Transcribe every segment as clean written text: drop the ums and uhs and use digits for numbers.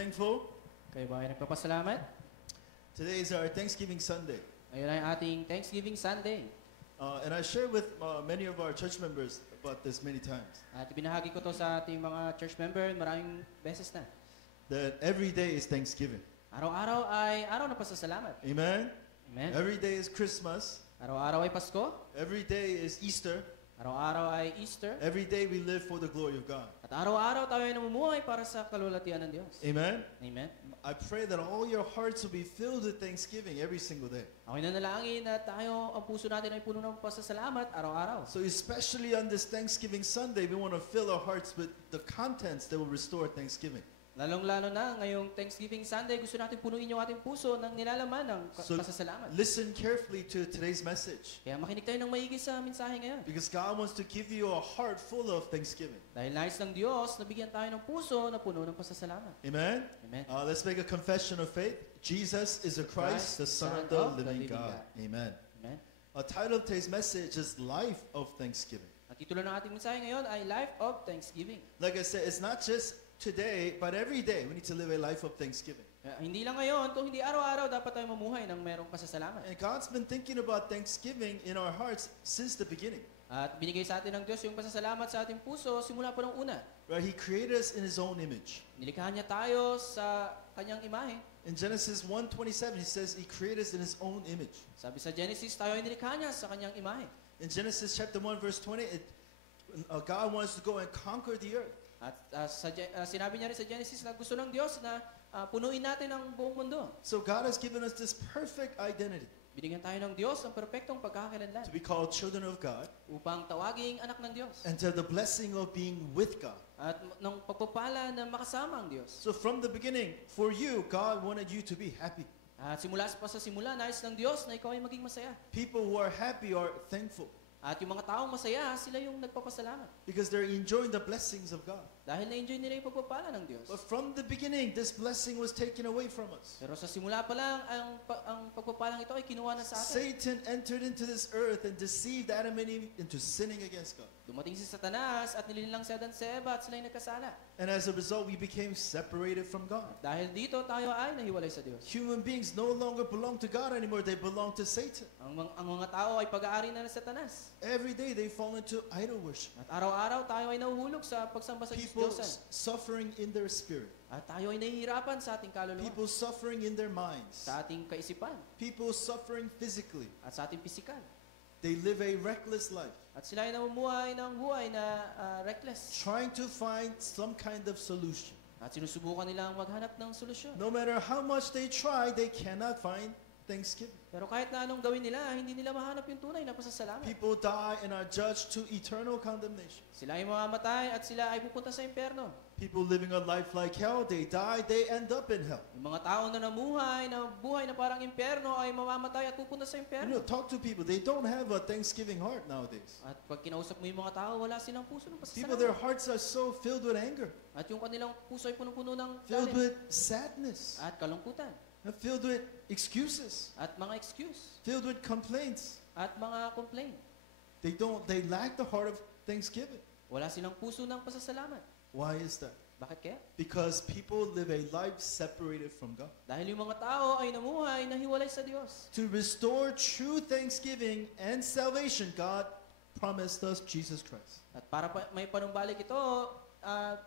thankful? Kayo ba ay nagpapasalamat? Today is our Thanksgiving Sunday. Ngayon ay ating Thanksgiving Sunday. And I share with many of our church members about this many times. At ibinahagi ko to sa ating mga church member maraming beses na. That every day is Thanksgiving. Araw-araw ay araw ng pasasalamat. Amen? Amen. Every day is Christmas. Araw-araw ay Pasko. Every day is Easter. Araw-araw ay Easter. Every day we live for the glory of God. At araw-araw tayo ay namumuhay para sa kalulatian ng Diyos. Amen? Amen. I pray that all your hearts will be filled with thanksgiving every single day. Ako'y nanalangin na tayo, ang puso natin ay puno ng pasasalamat araw-araw. So especially on this Thanksgiving Sunday, we want to fill our hearts with the contents that will restore thanksgiving. Lalong-lalo na ngayong Thanksgiving Sunday, gusto natin punuin yung ating puso ng nilalaman ng So pasasalamat. listen carefully to today's message. Kaya makinig tayo ng maigi sa mensahe ngayon. Because God wants to give you a heart full of thanksgiving. Dahil nais ng Diyos na bigyan tayo ng puso na puno ng pasasalamat. Amen? Amen. Let's make a confession of faith. Jesus is the Christ, the Son of the living God. Amen. Amen. The title of today's message is Life of Thanksgiving. Ang titulo ng ating mensahe ngayon ay Life of Thanksgiving. Like I said, it's not just today, but every day we need to live a life of thanksgiving. Hindi lang ngayon, kung hindi araw-araw dapat tayo mamuhay ng merong pasasalamat. And God's been thinking about thanksgiving in our hearts since the beginning. At binigay sa atin ng Diyos yung pasasalamat sa ating puso simula pa ng una. Right? He created us in His own image. Nilikha niya tayo sa kanyang imahe. In Genesis 1:27, He says He created us in His own image. Sabi sa Genesis, tayo ay nilikha niya sa kanyang imahe. In Genesis chapter 1 verse 20, God wants to go and conquer the earth. At sinabi niya rin sa Genesis na gusto ng Diyos na punuin natin ang buong mundo. So God has given us this perfect identity Binigyan tayo ng Diyos ng perpektong pagkakakilanlan to be called children of God upang tawaging anak ng Diyos. and to have the blessing of being with God. At ng pagpapala na makasama ang Diyos. So from the beginning, for you, God wanted you to be happy. At pa sa simula, nais ng Diyos na ikaw ay maging masaya. People who are happy are thankful At yung mga taong masaya, sila yung nagpapasalamat. because they're enjoying the blessings of God. Dahil na-enjoy nila yung pagpapala ng Diyos. But from the beginning, this blessing was taken away from us. Pero sa simula pa lang, ang pagpapalang ito ay kinuha na sa atin. Satan entered into this earth and deceived Adam and Eve into sinning against God. Dumating si Satanas at nilinilang si Adan si Eva at sila ay nagkasala. And as a result, we became separated from God. Dahil dito, tayo ay nahiwalay sa Diyos. Human beings no longer belong to God anymore. They belong to Satan. Ang mga tao ay pag-aari na ng Satanas. Every day, they fall into idol worship. At araw-araw, tayo ay nahuhulog sa pagsamba sa People Diyosan. suffering in their spirit. At tayo ay nahihirapan sa ating kaluluwa. People suffering in their minds. Sa ating kaisipan. People suffering physically. At sa ating pisikal. They live a reckless life, At sila ay namumuhay ng buhay na reckless. trying to find some kind of solution. At sinusubukan nilang maghanap ng solusyon. No matter how much they try, they cannot find thanksgiving. Pero kahit na anong gawin nila, hindi nila mahanap yung tunay na pasasalamat. People die and are judged to eternal condemnation. Sila ay mamamatay at sila ay pupunta sa impyerno. People living a life like hell, they die, they end up in hell. Yung mga tao na namuhay, na buhay na parang impyerno ay mamamatay at pupunta sa You impyerno. know, talk to people. They don't have a thanksgiving heart nowadays. At pag kinausap mo yung mga tao, wala silang puso ng People, their pasasalamat. hearts are so filled with anger, At yung kanilang puso ay punong-puno ng filled galit with sadness, at kalungkutan and filled with excuses, at mga excuse filled with complaints. at mga complaint. They lack the heart of thanksgiving. Wala silang puso ng pasasalamat. Why is that? Bakit kaya? Because people live a life separated from God. Dahil yung mga tao ay namuhay na hiwalay sa Diyos. To restore true thanksgiving and salvation, God promised us Jesus Christ. At para may panumbalik ito,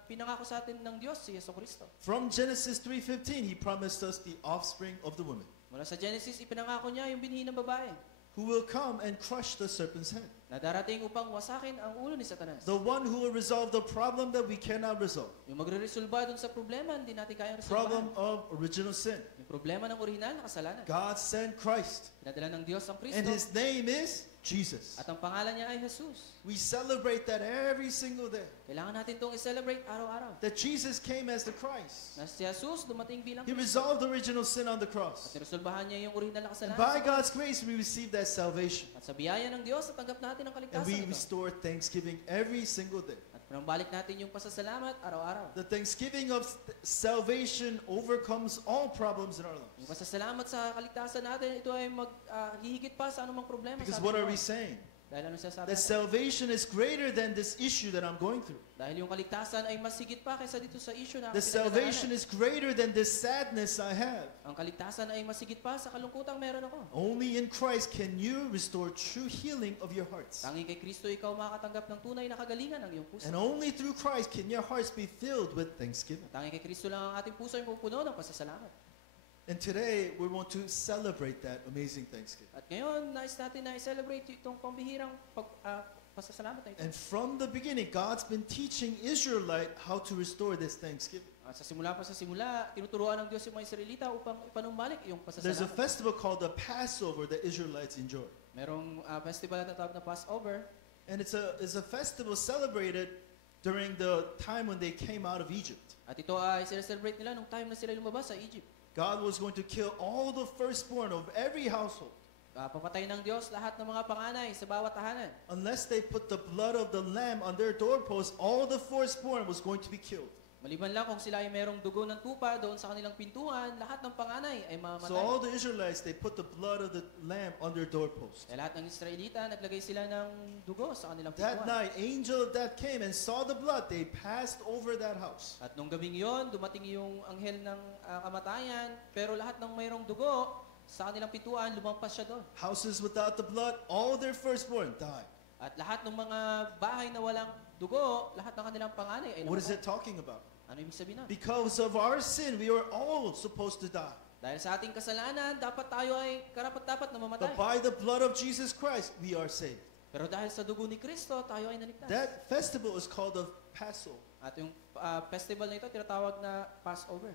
pinangako sa atin ng Diyos si Jesucristo. From Genesis 3:15, He promised us the offspring of the woman, Mula sa Genesis, ipinangako niya yung binhi ng babae who will come and crush the serpent's head. na darating upang wasakin ang ulo ni Satanas. The one who will resolve the problem that we cannot resolve. Yung magre-resolba dun sa problema, hindi natin kayang Problem resolbahan. of original sin. Yung problema ng orihinal na kasalanan. God sent Christ, Pinadala ng Diyos ang and Kristo His name is Jesus. at ang pangalan niya ay Jesus. We celebrate that every single day. Kailangan natin itong i-celebrate araw-araw. That Jesus came as the Christ. Na si Jesus dumating bilang He Kristo. resolved original sin on the At cross. niresolbahan niya yung orihinal na And kasalanan. by God's grace, we receive that salvation. At sa biyaya ng Diyos, natanggap natin ang And kaligtasan we ito. restore thanksgiving every single day. At pinambalik natin yung pasasalamat araw-araw. The thanksgiving of salvation overcomes all problems in our Yung lives. pasasalamat sa kaligtasan natin, ito ay hihigit pa sa anumang problema Because sa what ating are we buhay. saying? Dahil ano sasabi That natin? salvation is greater than this issue that I'm going through. Dahil yung kaligtasan ay mas higit pa kaysa dito sa issue na The salvation is greater than this sadness I have. Ang kaligtasan ay mas higit pa sa kalungkutang meron ako. Only in Christ can you restore true healing of your hearts. Tanging kay Kristo ikaw makatanggap ng tunay na kagalingan ng iyong puso. And only through Christ can your hearts be filled with thanksgiving. Tanging kay Kristo lang ang ating puso ay mapupuno ng pasasalamat. And today, we want to celebrate that amazing Thanksgiving. At ngayon, nais natin na i-celebrate itong pambihirang pasasalamat na ito. And from the beginning, God's been teaching Israelite how to restore this Thanksgiving. At sa simula tinuturuan ng Diyos yung mga Israelita upang ipanumbalik yung There's a pasasalamat. festival called the Passover that Israelites enjoy. Merong festival na tawag na Passover. And it's a festival celebrated during the time when they came out of Egypt. At ito ay celebrate nila nung time na sila lumabas sa Egypt. God was going to kill all the firstborn of every household Papatay ng Diyos lahat ng mga panganay sa bawat tahanan. unless they put the blood of the lamb on their doorpost. All the firstborn was going to be killed. Maliban lang kung sila ay merong dugo ng tupa doon sa kanilang pintuan, lahat ng panganay ay mamamatay. So all the Israelites, they put the blood of the lamb on their doorpost. Kaya lahat ng Israelita, naglagay sila ng dugo sa kanilang That pintuan. night, angel of death came and saw the blood. They passed over that house. At nung gabing yon, dumating yung anghel ng kamatayan, pero lahat ng mayroong dugo sa kanilang pintuan, lumampas siya doon. Houses without the blood, all their firstborn died. At lahat ng mga bahay na walang dugo, lahat ng kanilang panganay ay What is namatay. it talking about? Ano ibig sabihin nun? Because of our sin, we are all supposed to die. Dahil sa ating kasalanan, dapat tayo ay karapat-dapat na mamatay. But by the blood of Jesus Christ, we are saved. Pero dahil sa dugo ni Kristo, tayo ay naligtas. That festival is called the Passover. At yung festival na ito, tinatawag na Passover.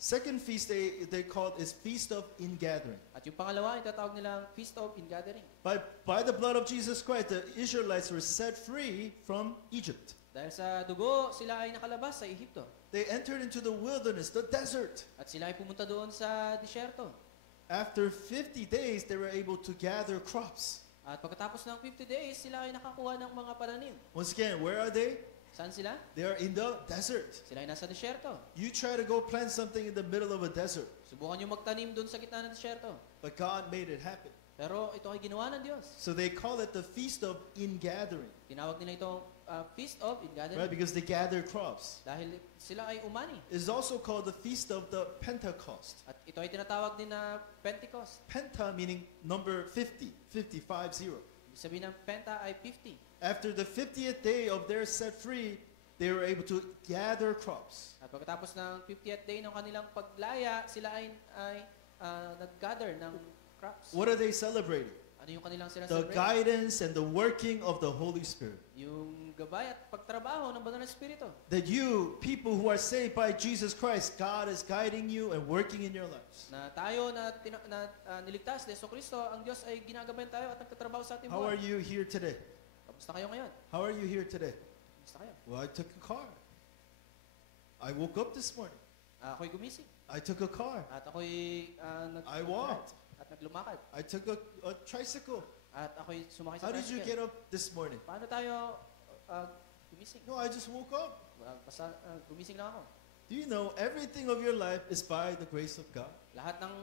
Second feast they called is Feast of Ingathering. At yung pangalawa, yung tatawag nilang Feast of Ingathering. By the blood of Jesus Christ, the Israelites were set free from Egypt. Dahil sa dugo, sila ay nakalabas sa Ehipto. They entered into the wilderness, the desert. At sila ay pumunta doon sa disyerto. After 50 days, they were able to gather crops. At pagkatapos ng 50 days, sila ay nakakuha ng mga pananim. Once again, where are they? Saan sila? They are in the desert. Sila ay nasa disyerto. You try to go plant something in the middle of a desert, Subukan nyo magtanim doon sa gitna ng disyerto. but God made it happen. Pero ito ay ginawa ng Diyos. So they call it the Feast of Ingathering, Tinawag nila itong Feast of right? Ingathering. Because they gather crops. Dahil sila ay umani. It's also called the Feast of the Pentecost. At ito ay tinatawag din na Pentecost. Penta meaning number 50, 50. Ibig sabihin ng Penta ay 50. After the 50th day of their set free, they were able to gather crops. At pagkatapos ng 50th day ng kanilang paglaya, sila ay nag-gather ng crops. What are they celebrating? Ano yung kanilang The sinaselebrate? guidance and the working of the Holy Spirit. Yung gabay at pagtrabaho ng Banal na Espiritu. That you, people who are saved by Jesus Christ, God is guiding you and working in your lives. Na tayo na niligtas ni Jesucristo, ang Diyos ay ginagabayan tayo at nagtatrabaho sa ating How are buhay. you here today? Kamusta kayo ngayon? How are you here today? Kamusta kayo? Well, I took a car. I woke up this morning. Ako'y gumising. I took a car. At ako'y I walked. at naglumakad. I took a tricycle. At ako'y sumakay sa How did you tricycle. get up this morning? Paano tayo gumising? No, I just woke up. Gumising lang ako. Do you know everything of your life is by the grace of God? Lahat ng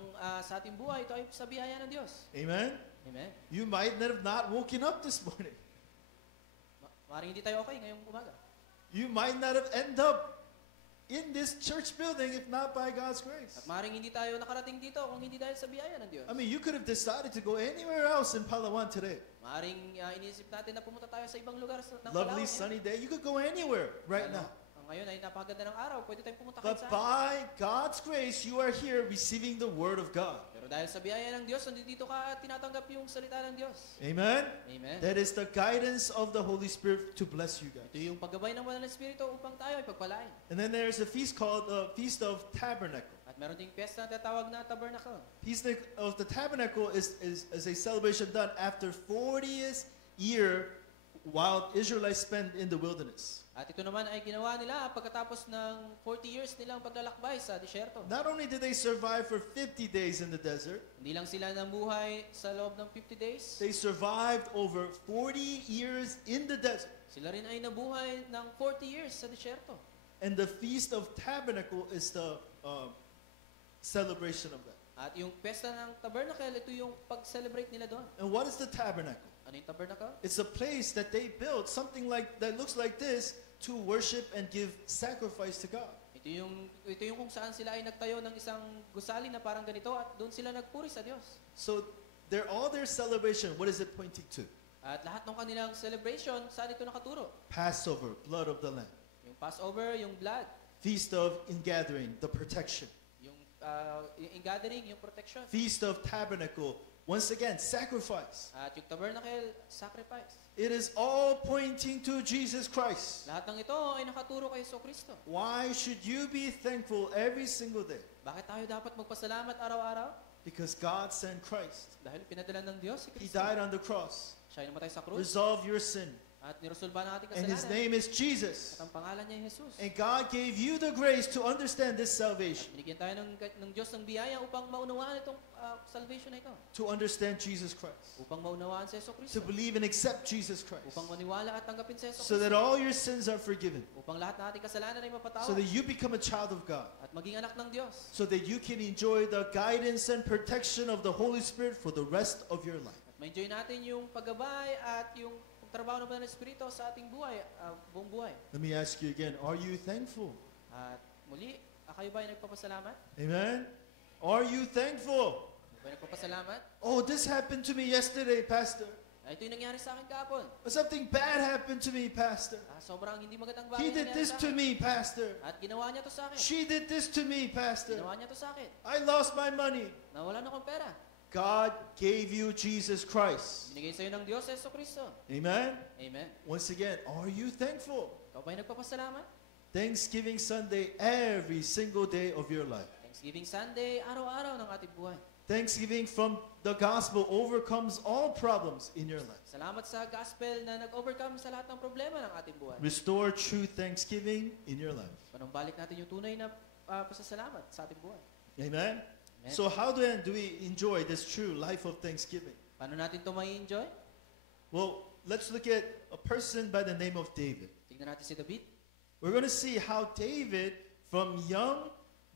sa ating buhay, ito ay sa biyaya ng Diyos. Amen? Amen. You might have not woken up this morning. Maaaring hindi tayo okay ngayong umaga. You might not have ended up in this church building if not by God's grace. At maaaring hindi tayo nakarating dito kung hindi dahil sa biyaya ng Diyos. I mean, you could have decided to go anywhere else in Palawan today. Maaaring iniisip natin na pumunta tayo sa ibang lugar ng Lovely Palawan. sunny day. You could go anywhere right now. Ngayon ay napakaganda ng araw, pwede tayong pumunta kahit But saan. by God's grace, you are here receiving the word of God. Pero dahil sa biyaya ng Diyos, nandito ka at tinatanggap yung salita ng Diyos. Amen? Amen. That is the guidance of the Holy Spirit to bless you guys. Ito yung paggabay ng Banal na Espiritu upang tayo ay pagpalain. And then there's a feast called the Feast of Tabernacle. At meron ding piyesta na tatawag na Tabernacle. Feast of the Tabernacle is a celebration done after 40th year while Israelites spent in the wilderness. At ito naman ay ginawa nila pagkatapos ng 40 years nilang paglalakbay sa disyerto. Not only did they survive for 50 days in the desert, Hindi lang sila namuhay sa loob ng 50 days. they survived over 40 years in the desert. Sila rin ay nabuhay ng 40 years sa disyerto. And the Feast of Tabernacle is the celebration of that. At yung pesta ng Tabernacle, ito yung pag-celebrate nila doon. And what is the tabernacle? Ano yung tabernacle? It's a place that they built, something like that looks like this, to worship and give sacrifice to God. Ito yung kung saan sila ay nagtayo ng isang gusali na parang ganito at doon sila nagpuri sa Diyos. So all their celebration, what is it pointing to? At lahat ng kanilang celebration, saan ito nakaturo? Passover, blood of the Lamb. Yung Passover, yung blood, Feast of Ingathering, the protection. yung gathering, yung protection. Feast of Tabernacle, once again, sacrifice. At yung tabernacle, sacrifice. It is all pointing to Jesus Christ. Lahat ng ito ay nakaturo kay Kristo. Why should you be thankful every single day? Bakit tayo dapat magpasalamat araw-araw? Because God sent Christ. Dahil pinadala ng Diyos si He Kristo. died on the cross. Siya ay namatay sa krus Resolve your sin. at niresolba ng ating And His kasalanan. name is Jesus. At ang pangalan niya ay Jesus. And God gave you the grace to understand this salvation. Binigyan tayo ng Diyos ng biyaya upang maunawaan itong salvation na ito. To understand Jesus Christ. Upang maunawaan si Yesu To Kristo. believe and accept Jesus Christ. Upang maniwala at tanggapin si Yesu So that Kristo. all your sins are forgiven. Upang lahat ng ating kasalanan ay So mapatawad. that you become a child of God. At maging anak ng Diyos. So that you can enjoy the guidance and protection of the Holy Spirit for the rest of your life. At ma-enjoy natin yung paggabay at yung trabaho ng Banal na Espiritu sa ating buhay, buong buhay. Let me ask you again, are you thankful? At muli, kayo ba ay nagpapasalamat? Amen? Are you thankful? Kayo ba ay nagpapasalamat? Oh, this happened to me yesterday, Pastor. Ito yung nangyari sa akin kahapon. Something bad happened to me, Pastor. Sobrang hindi magandang He bagay did nangyari this sa to akin. me, Pastor. At ginawa niya to sa akin. She did this to me, Pastor. Ginawa niya to sa akin. I lost my money. Nawalan akong pera. God gave you Jesus Christ. Binigay sa'yo ng Diyos, Yesu Kristo. Amen? Amen. Once again, are you thankful? Ikaw ba ay nagpapasalamat? Thanksgiving Sunday every single day of your life. Thanksgiving Sunday, araw-araw ng ating buhay. Thanksgiving from the gospel overcomes all problems in your life. Salamat sa gospel na nag-overcome sa lahat ng problema ng ating buhay. Restore true thanksgiving in your life. Panumbalik natin yung tunay na pasasalamat sa ating buhay. Amen? Amen. So how then do we enjoy this true life of thanksgiving? Paano natin ito mai-enjoy? Well, let's look at a person by the name of David. Tingnan natin si David. We're going to see how David, from young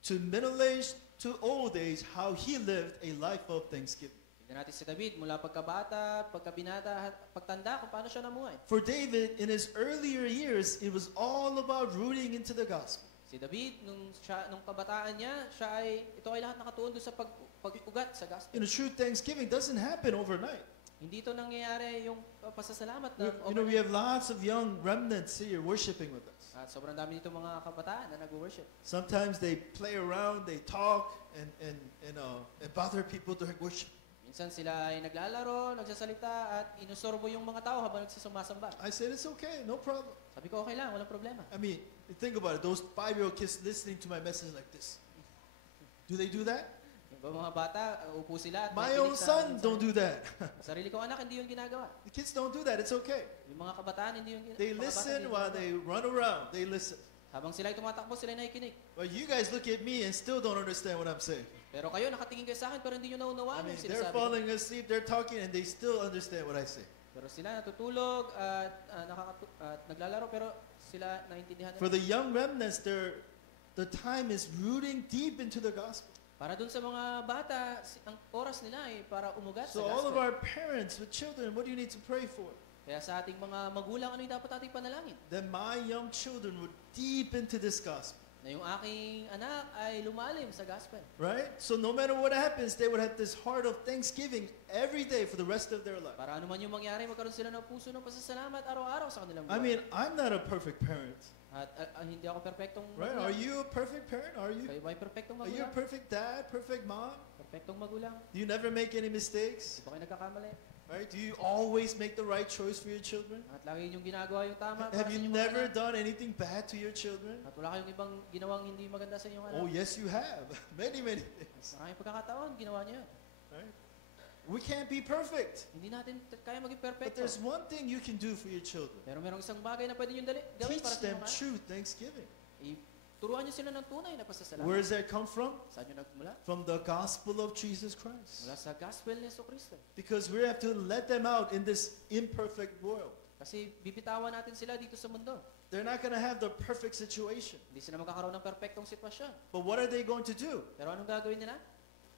to middle age to old age, how he lived a life of thanksgiving. Tingnan natin si David mula pagkabata, pagkabinata, pagtanda, kung paano siya namuhay. For David, in his earlier years, it was all about rooting into the gospel. Si David, nung kabataan niya, ito ay lahat nakatuon doon sa pag-ugat sa gospel. You know, true thanksgiving doesn't happen overnight. Hindi ito nangyayari yung pasasalamat We, na we have lots of young remnants here worshiping with us. At sobrang dami dito mga kabataan na nag-worship. Sometimes they play around, they talk, and bother people during worship. Minsan sila ay naglalaro, nagsasalita, at inusorbo yung mga tao habang nagsusumasamba. I said, it's okay, no problem. Sabi ko, okay lang, walang problema. I mean, think about it. Those 5-year-old kids listening to my message like this. Do they do that? Yung mga bata, upo sila at My makikinig own son don't do that. Sarili kong anak, hindi yung ginagawa. The kids don't do that. It's okay. Yung mga kabataan, hindi yung They mga bata, listen hindi while ginagawa. they run around. They listen. Habang sila ay tumatakbo, sila ay nakikinig. But you guys look at me and still don't understand what I'm saying. Pero kayo, nakatingin kayo sa akin, pero hindi nyo I naunawaan mean, yung they're sinasabi ko. falling asleep, they're talking, and they still understand what I say. Pero sila natutulog at, at naglalaro, pero sila naintindihan For nila. the young remnants, the time is rooting deep into the gospel. Para dun sa mga bata, ang oras nila ay para umugat So sa all of gospel. our parents with children, what do you need to pray for? Kaya sa ating mga magulang, ano yung dapat ating panalangin? That my young children would deep into this gospel. Na yung aking anak ay lumalim sa gospel. Right? So no matter what happens, they would have this heart of thanksgiving every day for the rest of their life. Para ano man yung mangyari, magkaroon sila ng puso ng pasasalamat araw-araw sa kanilang I buhay. mean, I'm not a perfect parent. At hindi ako perpektong Right? magulang. Are you a perfect parent? Are you? Kayo ba ay perpektong Are you a magulang? perfect dad? Perfect mom? Perpektong magulang? Do you never make any mistakes? Di ba kayo nagkakamali? Right? Do you always make the right choice for your children? At lagi yung ginagawa yung tama para Have sa you inyong mga never anak? done anything bad to your children? At wala kayong ibang ginawang hindi maganda sa inyong anak? Oh, yes, you have. Many things. Maraming pagkakataon, ginawa niyo yun. Right? We can't be perfect. Hindi natin kaya maging But perfecto. there's one thing you can do for your children. Pero merong isang bagay na pwede nyo gawin Teach para sa them inyong anak. true thanksgiving. Turuan nyo sila ng tunay na pasasalamat. Where does that come from? Saan nyo nagmula? From the gospel of Jesus Christ. Mula sa gospel ni Yesu Kristo. Because we have to let them out in this imperfect world. Kasi bibitawan natin sila dito sa mundo. They're not going to have the perfect situation. Hindi sila magkakaroon ng perpektong sitwasyon. But what are they going to do? Pero anong gagawin nila?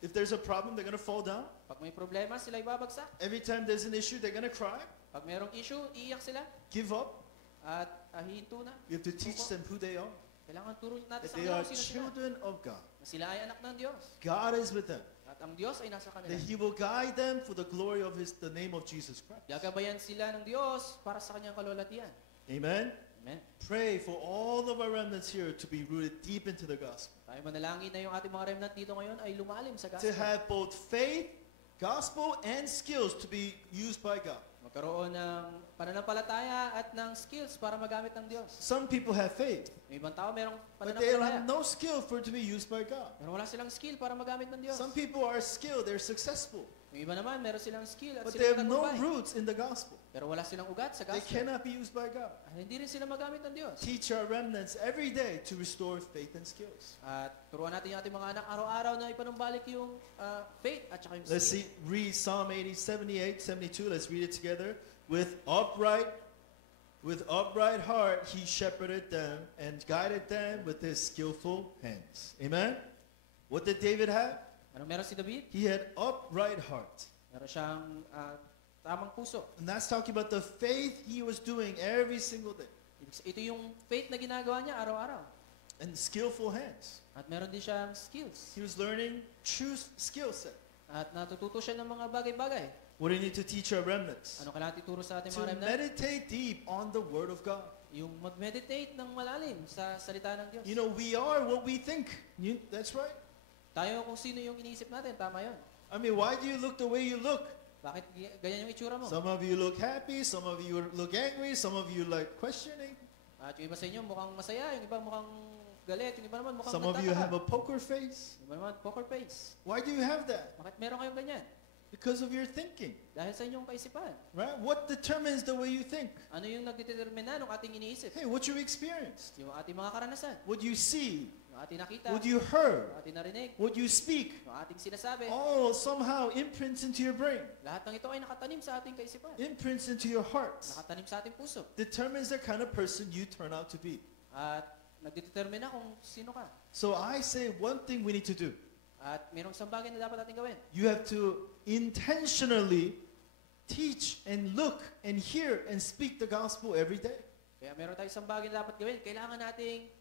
If there's a problem, they're going to fall down. Pag may problema, sila ibabagsak. Every time there's an issue, they're going to cry, Pag mayroong issue, iiyak sila. give up. At hihinto na. You have to teach them who they are, Kailangan turo natin that sa they kanila are kung sino sila. children of God. Na sila ay anak ng Diyos. God is with them. At ang Diyos ay nasa kanila. That He will guide them for the glory of the name of Jesus Christ. Gagabayan sila ng Diyos para sa kanyang kalulatian. Amen. Amen. Pray for all of our remnants here to be rooted deep into the gospel. Tayo manalangin na yung ating mga remnant dito ngayon ay lumalim sa To gospel. have both faith, gospel, and skills to be used by God. Magkaroon ng pananampalataya at ng skills para magamit ng Diyos. Some people have faith, May ibang tao merong but they have pananampalataya. no skill for it to be used by God. Pero wala silang skill para magamit ng Diyos. Some people are skilled, they're successful, Yung iba naman meron silang skill at but they silang have no tagumpay. roots in the gospel. Pero wala silang ugat sa They gospel. cannot be used by God. At hindi rin sila magamit ng Diyos. Teach our remnants every day to restore faith and skills. At turuan natin yung ating mga anak araw-araw na ipanumbalik yung faith at saka yung Let's skill. read Psalm 80, 78, 72. Let's read it together. With upright heart, he shepherded them and guided them with his skillful hands. Amen? What did David have? Ano meron si David? He had upright heart. Meron siyang tamang puso. And that's talking about the faith he was doing every single day. Ito yung faith na ginagawa niya araw-araw. And skillful hands. At meron din siyang skills. He was learning true skill set. At natututo siya ng mga bagay-bagay. What do you need to teach our remnants? Ano kailangan ituro sa ating To mga remnant? meditate deep on the Word of God. Yung mag-meditate ng malalim sa salita ng Diyos. You know, we are what we think. That's right. Tayo kung sino yung iniisip natin, tama yun. I mean, why do you look the way you look? Bakit ganyan yung itsura mo? Some of you look happy, some of you look angry, some of you like questioning. At yung iba sa inyo mukhang masaya, yung iba mukhang galit, yung iba naman mukhang Some of you have nagtataka. a poker face. Yung iba naman poker face. Why do you have that? Bakit meron kayong ganyan? Because of your thinking, Dahil sa inyong kaisipan. right? What determines the way you think? Ano yung nagdetermina ng ating iniisip? Hey, what you experienced, Yung ating mga karanasan, what you see, yung ating nakita, what you heard, yung ating narinig, what you speak, yung ating sinasabi. all somehow imprints into your brain, Lahat ng ito ay nakatanim sa ating kaisipan. imprints into your hearts, Nakatanim sa ating puso. determines the kind of person you turn out to be. At nagdetermina kung sino ka. So I say one thing we need to do. At mayroong isang bagay na dapat natin gawin. You have to intentionally teach and look and hear and speak the gospel every day. Kaya meron tayong isang bagay na dapat gawin. Kailangan nating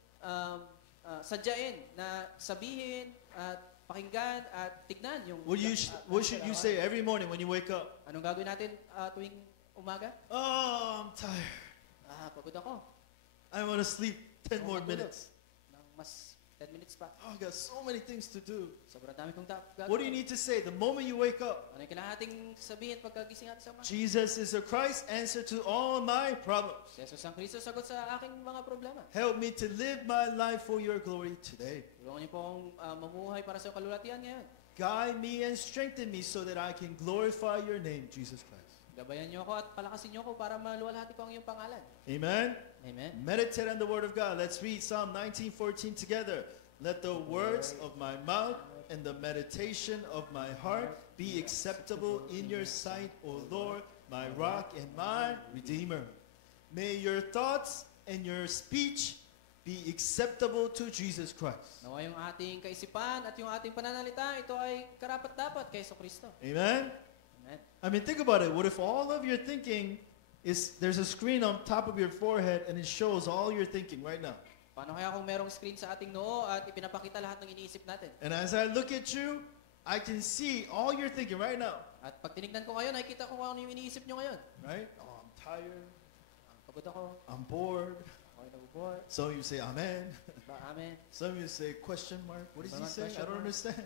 sadyain na sabihin at pakinggan at tignan yung What should you say every morning when you wake up? Anong gagawin natin tuwing umaga? Oh, I'm tired. Pagod ako. I want to sleep 10 more Matulog. minutes. Nang mas 10 minutes pa. Oh, I got so many things to do. Sobrang dami kong gagawin. What do you need to say the moment you wake up? Ano yung kailangan nating sabihin pagkagising natin sa umaga? Jesus is the Christ, answer to all my problems. Si Jesus ang Kristo sagot sa aking mga problema. Help me to live my life for your glory today. Tulungan niyo po akong mamuhay para sa kalulatian ngayon. Guide me and strengthen me so that I can glorify your name, Jesus Christ. Gabayan niyo ako at palakasin niyo ako para maluwalhati ko ang iyong pangalan. Amen. Amen. Meditate on the word of God. Let's read Psalm 19:14 together. Let the words of my mouth and the meditation of my heart be acceptable in your sight, O Lord, my rock and my redeemer. May your thoughts and your speech be acceptable to Jesus Christ. Nawa yung ating kaisipan at yung ating pananalita, ito ay karapat-dapat kay Kristo. Amen. Amen. I mean, think about it. What if all of your thinking is, there's a screen on top of your forehead and it shows all your thinking right now. Paano kaya kung merong screen sa ating noo at ipinapakita lahat ng iniisip natin? And as I look at you, I can see all you're thinking right now. At pag tinignan ko ngayon, nakikita ko kung ano yung iniisip nyo ngayon. Right? Oh, I'm tired. Pagod ako, I'm bored. ako'y nabubuhay. Some of you say amen. Amen. Some of you say question mark. What is he Question saying? I mark. don't understand.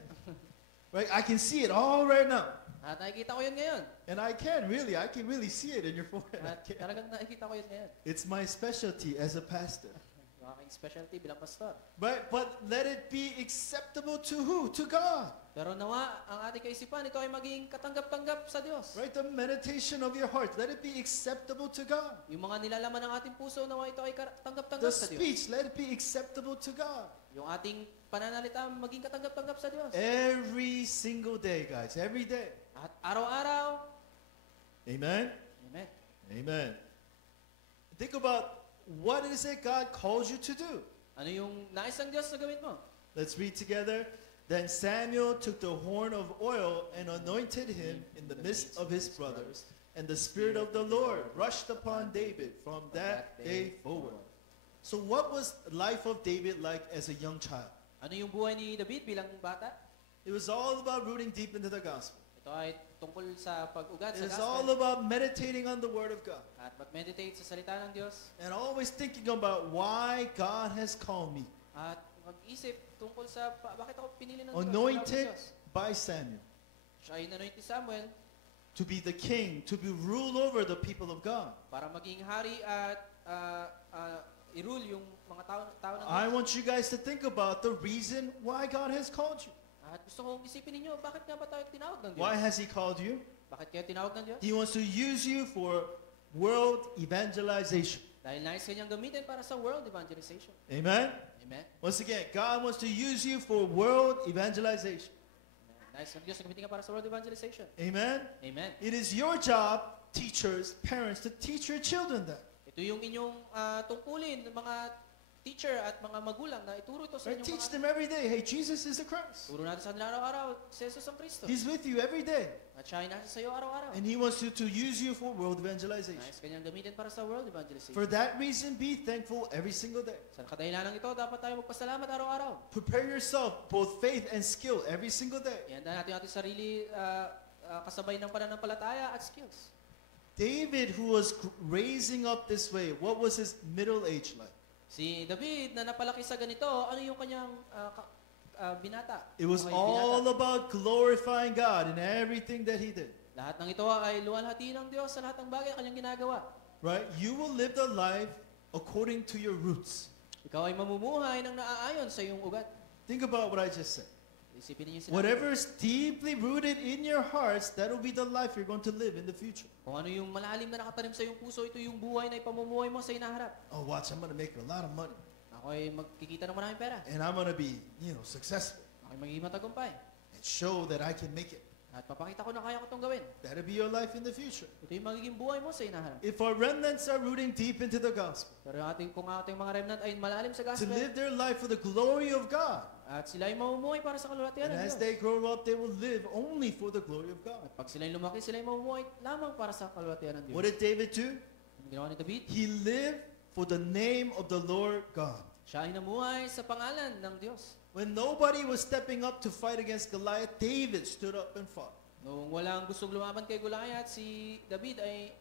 Right? I can see it all right now. At nakikita ko yun ngayon. And I can really see it in your forehead. I At can. talagang nakikita ko yun ngayon. It's my specialty as a pastor. Yung aking specialty bilang pastor. Right? But let it be acceptable to who? To God. Pero nawa, ang ating kaisipan, ito ay maging katanggap-tanggap sa Diyos. Right? The meditation of your heart. Let it be acceptable to God. Yung mga nilalaman ng ating puso, nawa ito ay tanggap-tanggap The sa Diyos. speech, let it be acceptable to God. Yung ating pananalita, maging katanggap-tanggap sa Diyos. Every single day, guys. Every day. At araw-araw, Amen? amen. Amen. Think about what is it God calls you to do. Ano yung nais ng Diyos na gawin mo? Let's read together. Then Samuel took the horn of oil and anointed him in the midst of his brothers. And the Spirit of the Lord rushed upon David from that day forward. So what was the life of David like as a young child? Ano yung buhay ni David bilang bata? It was all about rooting deep into the gospel. Ito ay tungkol sa pag-ugat It sa is all gospel about meditating on the Word of God. at mag-meditate sa salita ng Diyos And always thinking about why God has called me. at mag-isip tungkol sa bakit ako pinili ng Diyos. Anointed tinawag ng Diyos. by Samuel Siya ay anoint ni Samuel to be the king, to be rule over the people of God. para maging hari at i-rule yung mga tao ng I Diyos. want you guys to think about the reason why God has called you. At gusto kong isipin ninyo, bakit nga ba tayo tinawag ng Diyos? Why has He called you? Bakit kayo tinawag ng Diyos? He wants to use you for world evangelization. Dahil nais kanyang gamitin para sa world evangelization. Amen? Amen? Once again, God wants to use you for world evangelization. Nais ng Diyos na gamitin ka para sa world evangelization. Amen? Amen. It is your job, teachers, parents, to teach your children that. Ito yung inyong tungkulin ng mga teacher at mga magulang na ituro ito sa Right? inyong Teach mga... them every day, hey, Jesus is the Christ. Turo natin sa kanila araw-araw, si Jesus ang Kristo. He's with you every day. At siya ay nasa sa iyo araw-araw. And He wants you to use you for world evangelization. Nais kanyang gamitin para sa world evangelization. For that reason, be thankful every single day. Sa kadahilanan ito, dapat tayo magpasalamat araw-araw. Prepare yourself, both faith and skill, every single day. Ihanda natin ang ating sarili kasabay ng pananampalataya at skills. David, who was raising up this way, what was his middle age like? Si David na napalaki sa ganito, ano yung kanyang binata? It was Okay, all binata. about glorifying God in everything that he did. Lahat ng ito ay luwalhati ng Diyos sa lahat ng bagay na kanyang ginagawa. Right? You will live the life according to your roots. Ikaw ay mamumuhay ng naaayon sa iyong ugat. Think about what I just said. Isipin niyo sinabi. Whatever is deeply rooted in your hearts, that will be the life you're going to live in the future. Kung ano yung malalim na nakatanim sa iyong puso, ito yung buhay na ipamumuhay mo sa inaharap. Oh, watch, I'm going to make a lot of money. Ako ay magkikita ng maraming pera. And I'm going to be, successful. Ako ay magiging matagumpay. And show that I can make it. At papakita ko na kaya ko itong gawin. That'll be your life in the future. Ito yung magiging buhay mo sa inaharap. If our remnants are rooting deep into the gospel, Pero kung ating mga remnant ay malalim sa to gospel, live their life for the glory of God, at sila ay mamumuhay para sa kalulatian and ng as Diyos. they grow up, they will live only for the glory of God. At pag sila ay lumaki, sila ay mamumuhay lamang para sa kalulatian ng Diyos. What did David do? Ang ginawa ni David, He lived for the name of the Lord God. siya ay namuhay sa pangalan ng Diyos. When nobody was stepping up to fight against Goliath, David stood up and fought. Noong walang gustong lumaban kay Goliath, si David ay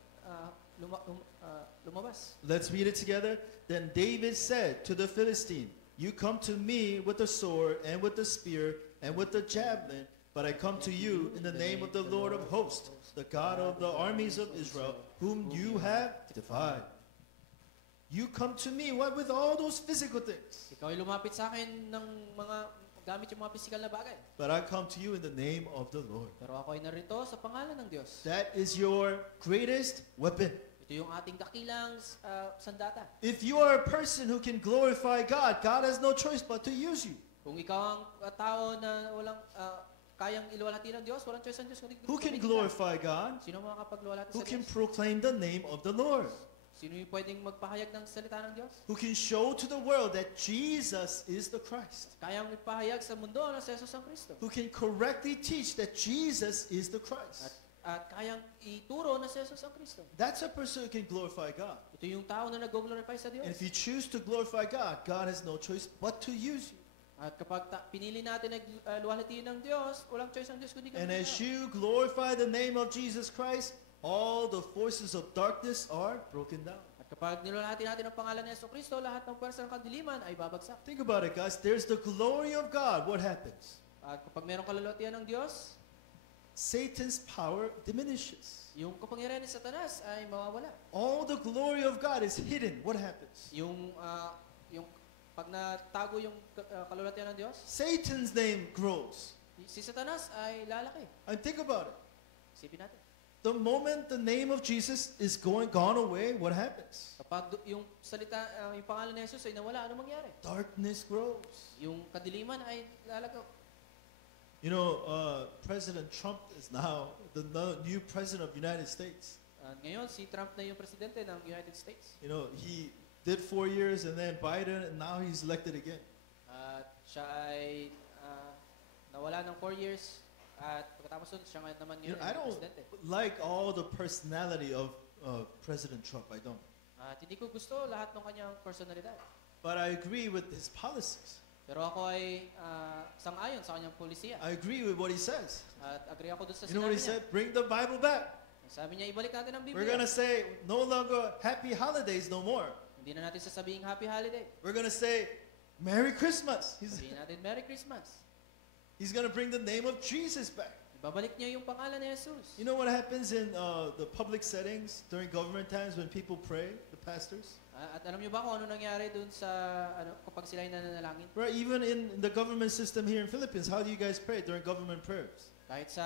lumabas. Let's read it together. Then David said to the Philistine, "You come to me with the sword and with the spear and with the javelin, but I come to you in the name of the Lord of hosts, the God of the armies of Israel, whom you have defied." You come to me, what, with all those physical things? Ikaw ay lumapit sa akin ng mga gamit yung mga physical na bagay. But I come to you in the name of the Lord. Pero ako ay narito sa pangalan ng Diyos. That is your greatest weapon. Ito yung ating dakilang sandata. If you are a person who can glorify God, God has no choice but to use you. Kung ikaw ang tao na walang kayang iluwalhati ng Diyos, walang choice ng Diyos kundi Who can gamitin ka. glorify God? Sino ang makakapagluwalhati Who sa can Diyos? proclaim the name of the Lord? Sino yung pwedeng magpahayag ng salita ng Diyos? Who can show to the world that Jesus is the Christ? Kayang ipahayag sa mundo na si Jesus ang Kristo. Who can correctly teach that Jesus is the Christ? At kayang ituro na si Jesus ang Kristo. That's a person who can glorify God. Ito yung tao na nag-glorify sa Diyos. And if you choose to glorify God, God has no choice but to use you. At kapag pinili natin na luwalhati ng Diyos, walang choice ng Diyos kundi And gamitin as ka. you glorify the name of Jesus Christ, all the forces of darkness are broken down. At kapag niluwalhati natin ang pangalan ni Yesu Kristo, lahat ng pwersa ng kadiliman ay babagsak. Think about it, guys. There's the glory of God. What happens? At kapag merong kalulatian ng Diyos, Satan's power diminishes. yung kapangyarihan ni Satanas ay mawawala. All the glory of God is hidden. What happens? Yung pag natago yung kalulatian ng Diyos, Satan's name grows. si Satanas ay lalaki. And think about it. Isipin natin. The moment the name of Jesus is gone away, what happens? Kapag yung salita, yung pangalan ni Jesus ay nawala, ano mangyari? Darkness grows. Yung kadiliman ay lalagaw. President Trump is now the new president of the United States. Ngayon, si Trump na yung presidente ng United States. He did 4 years and then Biden, and now he's elected again. At siya ay nawala ng 4 years at pagkatapos nun, siya ngayon naman You yun, know, I don't presidente. like all the personality of President Trump. I don't. At hindi ko gusto lahat ng kanyang personalidad. But I agree with his policies. Pero ako ay sang-ayon sa kanyang polisiya. I agree with what he says. At agree ako doon sa You know what sinabi he niya. said? Bring the Bible back. Sabi niya, ibalik natin ang We're Biblia. going to say no longer happy holidays no more. Hindi na natin sasabing Happy Holiday. We're going to say Merry Christmas. Sabihin natin Merry Christmas. He's going to bring the name of Jesus back. Ibabalik niya yung pangalan ni Jesus. You know what happens in the public settings during government times when people pray, the pastors? At alam niyo ba kung ano nangyari doon sa kapag sila ay nananalangin? Right, even in the government system here in Philippines, how do you guys pray during government prayers? Kahit sa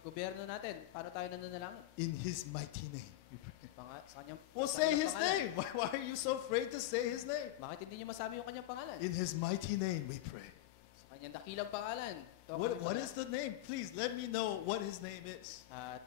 gobyerno natin, paano tayo nananalangin? In His mighty name. Sa kanyang, Well, sa say kanyang His pangalan. name. Why are you so afraid to say His name? Bakit hindi niyo masabi yung kanyang pangalan? In His mighty name we pray. Sa kanyang dakilang pangalan. Ito ang What kanyang is the name? Please let me know what His name is. At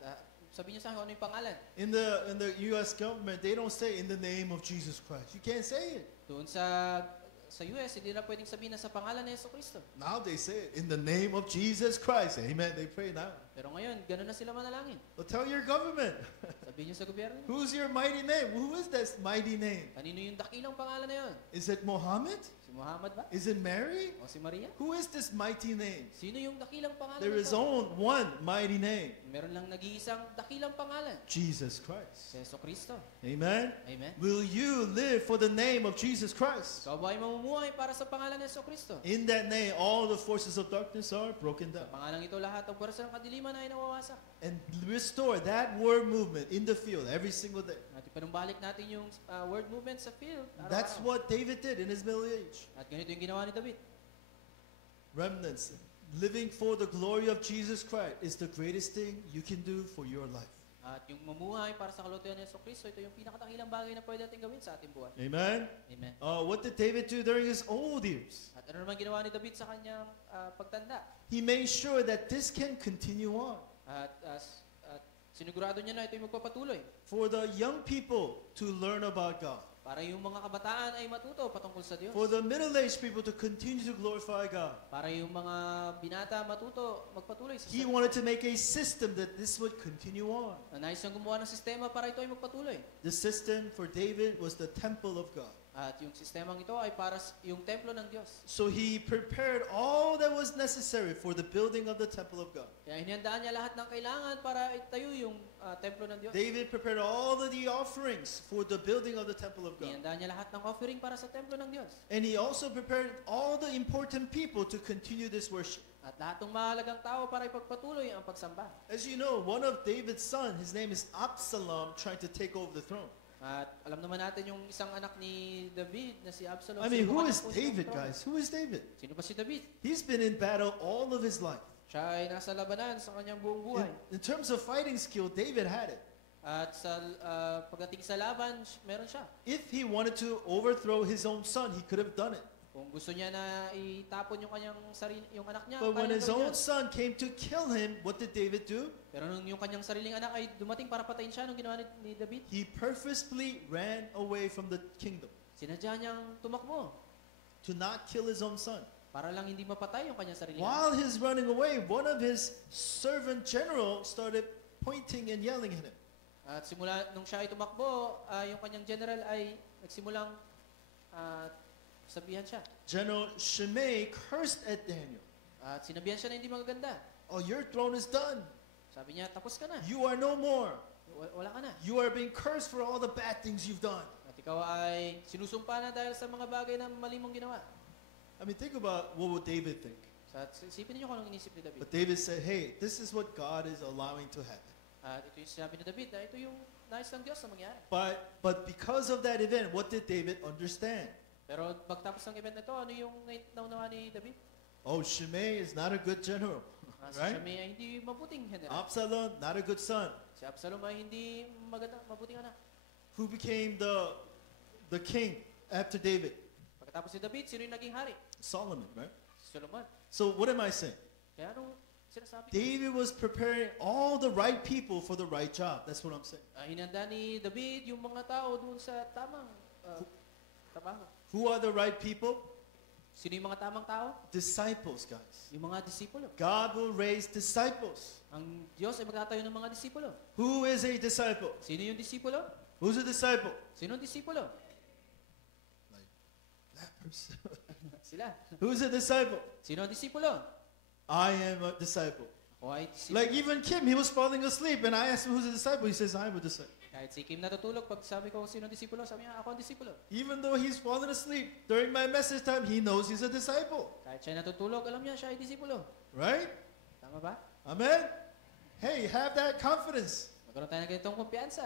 sabihin niyo sa akin kung ano yung pangalan. In the U.S. government, they don't say in the name of Jesus Christ. You can't say it. Doon sa US, hindi na pwedeng sabihin na sa pangalan ni Jesucristo. Now they say it in the name of Jesus Christ. Amen. They pray now. Pero ngayon, gano'n na sila manalangin. Well, tell your government. Sabihin niyo sa gobyerno niyo. Who's your mighty name? Who is that mighty name? Kanino yung dakilang pangalan na yun? Is it Muhammad? Si Muhammad ba? Is it Mary? O si Maria? Who is this mighty name? Sino yung dakilang pangalan There is nito? only one mighty name. Meron lang nag-iisang dakilang pangalan. Jesus Christ. Si Jesucristo. Amen. Amen. Will you live for the name of Jesus Christ? Ikaw ba ay mamumuhay para sa pangalan ni Jesucristo? In that name, all the forces of darkness are broken Sa down. pangalan ito, lahat ng pwersa ng kadiliman ay nawawasak. And restore that word movement in the field every single day. At ipanumbalik natin yung word movement sa field. That's araw-araw. what David did in his middle age. At ganito yung ginawa ni David. Remnants, living for the glory of Jesus Christ is the greatest thing you can do for your life. At yung mamuhay para sa kalooban ni Jesucristo, ito yung pinakatakilang bagay na pwede natin gawin sa ating buhay. Amen. Amen. What did David do during his old years? At ano naman ginawa ni David sa kanyang pagtanda? He made sure that this can continue on. At sinigurado niya na ito yung magpapatuloy. For the young people to learn about God. Para yung mga kabataan ay matuto patungkol sa Diyos. For the middle-aged people to continue to glorify God. Para yung mga binata matuto, magpatuloy sa He wanted to make a system that this would continue on. Nais niyang gumawa ng sistema para ito ay magpatuloy. The system for David was the temple of God. At yung sistemang ito ay para yung templo ng Diyos. So he prepared all that was necessary for the building of the temple of God. Kaya hinihanda niya lahat ng kailangan para itayo yung templo ng Diyos. David prepared all of the offerings for the building of the temple of God. Hinihanda niya lahat ng offering para sa templo ng Diyos. And he also prepared all the important people to continue this worship. At lahat ng mahalagang tao para ipagpatuloy ang pagsamba. As you know, one of David's sons, his name is Absalom, trying to take over the throne. At alam naman natin yung isang anak ni David na si Absalom. I mean, who Sinubukan is niya po David, siyang trono. guys? Who is David? Sino ba si David? He's been in battle all of his life. Siya ay nasa labanan sa kanyang buong buhay. In terms of fighting skill, David had it. At sa pagdating sa laban, meron siya. If he wanted to overthrow his own son, he could have done it. Kung gusto niya na itapon yung kanyang yung anak niya, But when kaya his gawin own niya. son came to kill him, what did David do? Pero nung yung kanyang sariling anak ay dumating para patayin siya, nung ginawa ni David, He purposefully ran away from the kingdom sinadya niyang tumakbo to not kill his own son. para lang hindi mapatay yung kanyang sariling anak. While he's running away, one of his servant general started pointing and yelling at him. At simula nung siya ay tumakbo, yung kanyang general ay nagsimulang sabihan siya. General Shimei cursed at Daniel. At sinabihan siya na hindi magaganda. Oh, your throne is done. Sabi niya, tapos ka na. You are no more. Wala ka na. You are being cursed for all the bad things you've done. At ikaw ay sinusumpa na dahil sa mga bagay na mali mong ginawa. I mean, think about what would David think. At isipin niyo kung anong inisip ni David. But David said, hey, this is what God is allowing to happen. At ito yung sinabi ni David na ito yung nais ng Diyos na mangyari. But because of that event, what did David understand? Pero pagtapos ng event na ito, ano yung naunawa ni David? Oh, Shimei is not a good general. Si Right? Shimei ay hindi mabuting general. Absalom, not a good son. Si Absalom ay hindi mabuting anak. Who became the king after David? Pagkatapos si David, sino yung naging hari? Solomon, right? Si Solomon. So what am I saying? Kaya anong sinasabi ko? David was preparing all the right people for the right job. That's what I'm saying. Hinanda ni David yung mga tao doon sa tamang trabaho. Who are the right people? Sino yung mga tamang tao? Disciples, guys. Yung mga disipulo. God will raise disciples. Ang Diyos ay magtatayo ng mga disipulo. Who is a disciple? Sino yung disipulo? Who's a disciple? Sino ang disipulo? Like that person. Sila. Who's a disciple? Sino ang disipulo? I am a disciple. Ako ay disipulo. Like even Kim, he was falling asleep, and I asked him who's a disciple. He says, I'm a disciple. Kahit si Kim natutulog, pag sabi ko sino ang disipulo, sabi niya, ako ang disipulo. Even though he's fallen asleep during my message time, he knows he's a disciple. Kahit siya natutulog, alam niya siya ay disipulo. Right? Tama ba? Amen? Hey, have that confidence. Magkaroon tayo ng ganitong kumpiyansa.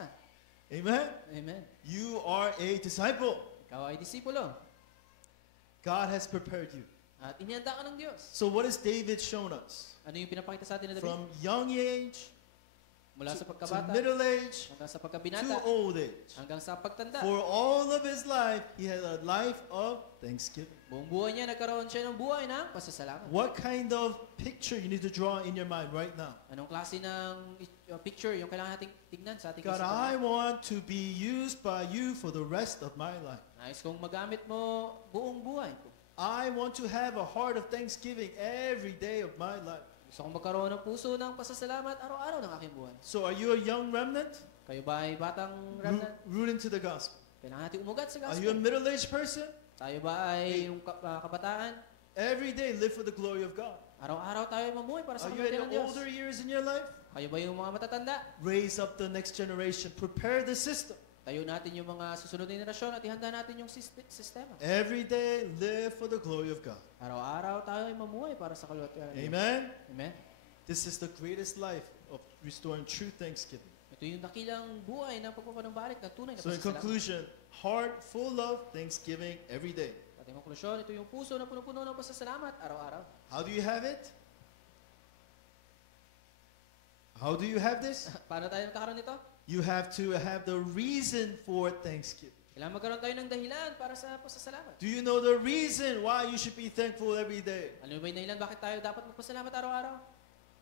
Amen? Amen. You are a disciple. Ikaw ay disipulo. God has prepared you. At inihanda ka ng Diyos. So what has David shown us? Ano yung pinapakita sa atin na David? From young age Mula sa to pagkabata, middle age hanggang sa to pagkabinata, old age. hanggang sa pagtanda. For all of his life, he had a life of thanksgiving. Buong buhay niya, nagkaroon siya ng buhay ng pasasalamat. What kind of picture you need to draw in your mind right now? Anong klase ng picture yung kailangan nating tignan sa ating God, I want to be used by you for the rest of my life. Nais kong magamit mo buong buhay ko. I want to have a heart of thanksgiving every day of my life. Gusto kong magkaroon ng puso ng pasasalamat araw-araw ng aking buhay. So are you a young remnant? Kayo ba ay batang remnant? Rooting to the gospel. Kailangan natin umugat sa Are you a gospel. middle-aged person? Tayo ba ay yung kabataan? Every day live for the glory of God. Araw-araw tayo mamuhay para sa Are you in kamatayan ng the Diyos. older years in your life? Kayo ba yung mga matatanda? Raise up the next generation. Prepare the system. Tayo natin yung mga susunod na henerasyon at ihanda natin yung sistema. Every day live for the glory of God. Araw-araw tayo ay mamuhay para sa kalwatan ng Diyos. Amen? Amen. This is the greatest life of restoring true thanksgiving. Ito yung dakilang buhay ng pagpapanumbalik na tunay na So in pasasalamat. conclusion, heart full of thanksgiving every day. At yung konklusyon, ito yung puso na puno-puno ng pasasalamat araw-araw. How do you have it? How do you have this? Paano tayo magkakaroon nito? You have to have the reason for thanksgiving. Kailangan magkaroon tayo ng dahilan para sa pasasalamat. Do you know the reason why you should be thankful every day? Ano ba yung dahilan bakit tayo dapat magpasalamat araw-araw?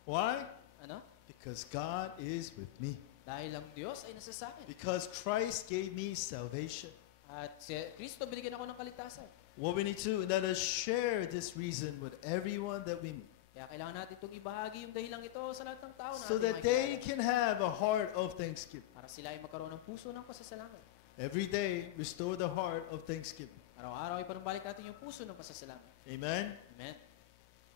Why? Ano? Because God is with me. Dahil ang Diyos ay nasa sa akin. Because Christ gave me salvation. At si Kristo binigyan ako ng kaligtasan. What we need to, let us share this reason with everyone that we meet. Kaya kailangan natin itong ibahagi yung dahilang ito sa lahat ng tao na So ating that they makikilala. can have a heart of thanksgiving. Para sila ay magkaroon ng puso ng pasasalamat. Every day, restore the heart of thanksgiving. Araw-araw ay panumbalik natin yung puso ng pasasalamat. Amen? Amen.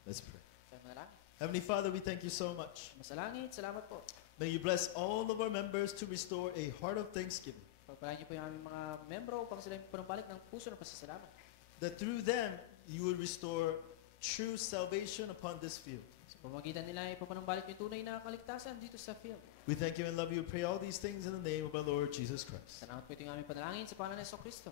Let's pray. Tayo manalangin. Heavenly Father, we thank you so much. Masalangit, salamat po. May you bless all of our members to restore a heart of thanksgiving. Pagpalaan niyo po yung aming mga membro upang sila ay panumbalik ng puso ng pasasalamat. That through them, you will restore true salvation upon this field. Sa pamagitan nila ay papanumbalik yung tunay na kaligtasan dito sa field. We thank you and love you. Pray all these things in the name of our Lord Jesus Christ. Salamat po ito yung aming panalangin sa pangalan ni Kristo.